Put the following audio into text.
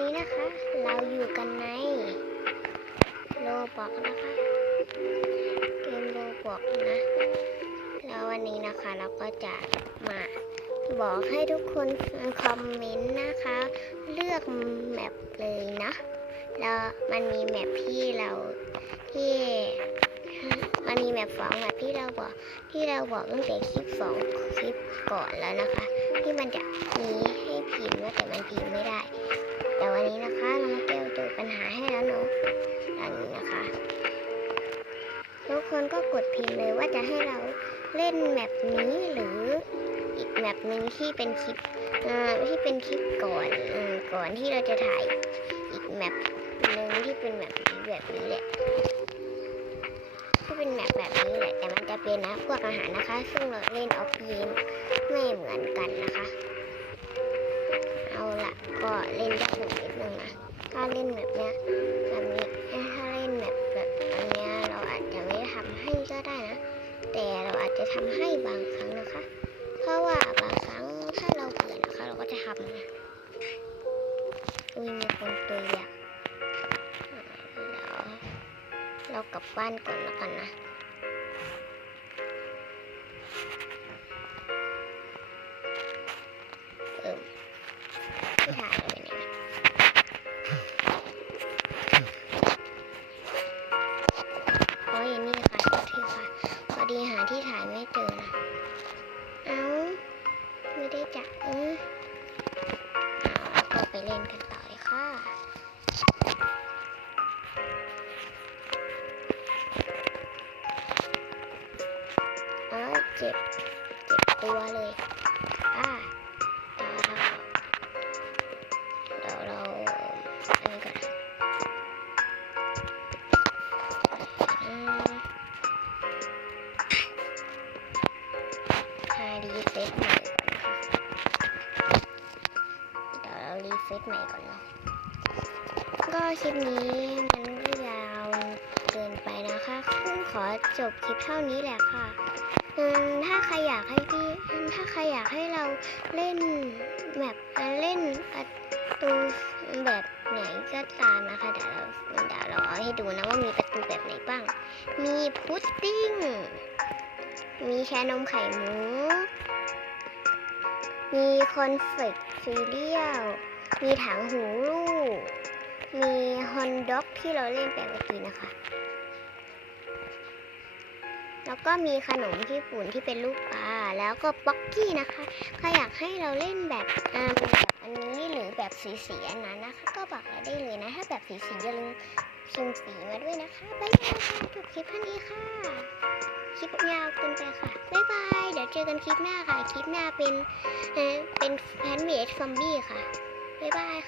นี้นะคะ เราอยู่กันในโลบอกนะคะ เกมโลบอกนะ แล้ววันนี้นะคะเราก็จะมาบอกให้ทุกคนคอมเมนต์นะคะ เลือกแมปเลยนะแล้วมันมีแมปที่เราที่มันมีแมปสองแมปที่เราบอกที่เราบอกตั้งแต่คลิปสองคลิปก่อนแล้วนะคะ ที่มันจะมีให้พิมพ์ว่า คนก็กดพิมพ์เลยว่าจะให้เราเล่นแมปนี้หรืออีกแมปหนึ่งที่เป็นคลิปที่เป็นคลิปก่อนอก่อนที่เราจะถ่ายอีกแมปหนึ่งที่เป็นแบบแบบนี้แหละที่เป็นแมปแบบนี้แหละ แต่มันจะเป็นนะพวกอาหารนะคะ ซึ่งเราเล่นออฟเกมไม่เหมือนกันนะคะ เอาละก็เล่นยากอยู่นิดนึงนะถ้าเล่นแบบเนี้ย ทำให้บางครั้งนะคะ เพราะว่าบางครั้งถ้าเราเบื่อนะคะ เราก็จะทำนะอุ้ยมีคนตัวใหญ่แล้วเรากลับบ้านก่อนแล้วกันนะเออ ก็ไปเล่นกันต่อเลยค่ะเอ้ยเจ็บ เจ็บตัวเลย เซตใหม่ก่อนเนาะก็คลิปนี้มันยาวเกินไปนะคะซึ่งขอจบคลิปเท่านี้แหละค่ะถ้าใครอยากให้พี่ถ้าใครอยากให้เราเล่นแบบเล่นประตูแบบไหนก็ตามนะคะเดี๋ยวเราเดี๋ยวเราเอาให้ดูนะว่ามีประตูแบบไหนบ้าง มีพุดดิ้ง มีแช่นมไข่หมู มีคอนเฟกซีเรียล มีถังหูลูก มีฮอนด็อกที่เราเล่นไปเมื่อกี้นะคะ แล้วก็มีขนมญี่ปุ่นที่เป็นรูปปลา แล้วก็ป๊อกกี้นะคะใครอยากให้เราเล่นแบบอ่าแบบอันนี้หรือแบบสีสีๆอันนั้นนะคะ ก็บอกเราได้เลยนะ ถ้าแบบสีสีๆอย่าลืมพิมพ์สีมาด้วยนะคะ บ๊ายบายค่ะจบคลิปเท่านี้ค่ะ คลิปยาวเกินไปค่ะ บ๊ายบาย เดี๋ยวเจอกันคลิปหน้าค่ะ คลิปหน้าเป็น เป็นแฟนเมดซอมบี้ค่ะ 拜拜。